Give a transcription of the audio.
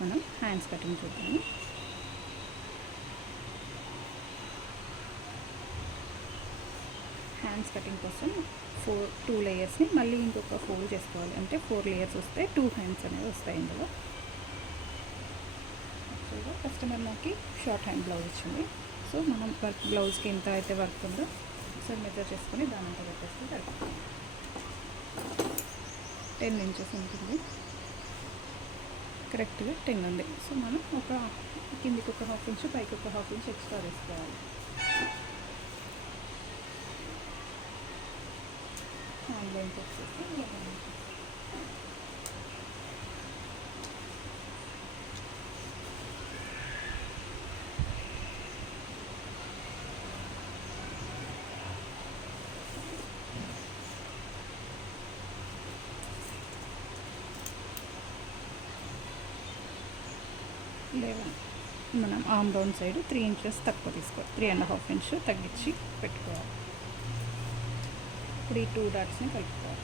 మనం hands cutting చూద్దాము. Hands cutting కోసం 2 లేయర్స్ని మళ్ళీ ఇంకొక 4 చేసుకోవాలి. అంటే 4 లేయర్స్ వస్తాయి, 2 హ్యాండ్స్ అనేవి వస్తాయి ఇందులో. యాక్చువల్గా కస్టమర్ నాకు షార్ట్ హ్యాండ్ బ్లౌజ్ ఇచ్చింది. సో మనం బ్లౌజ్కి ఎంత అయితే వర్క్ ఉందో ఒకసారి మెజర్ చేసుకొని దాని అంతా పెట్టేస్తే సరిపోతుంది. 10 ఇంచెస్ ఉంటుంది, కరెక్ట్గా 10 ఉంది. సో మనం కిందికి ఒక 1/2 ఇంచ్, పైకి ఒక 1/2 ఇంచ్ ఎక్స్ట్రా వేసుకోవాలి. హ్యాండ్ లైన్స్ వచ్చేసి 11. మనం ఆర్మ్ రౌండ్ సైడ్ 3 ఇంచెస్ తక్కువ తీసుకోవాలి, 3.5 ఇంచ్ తగ్గించి పెట్టుకోవాలి. ఇప్పుడు ఈ 2 డాట్స్ని కలుపుకోవాలి.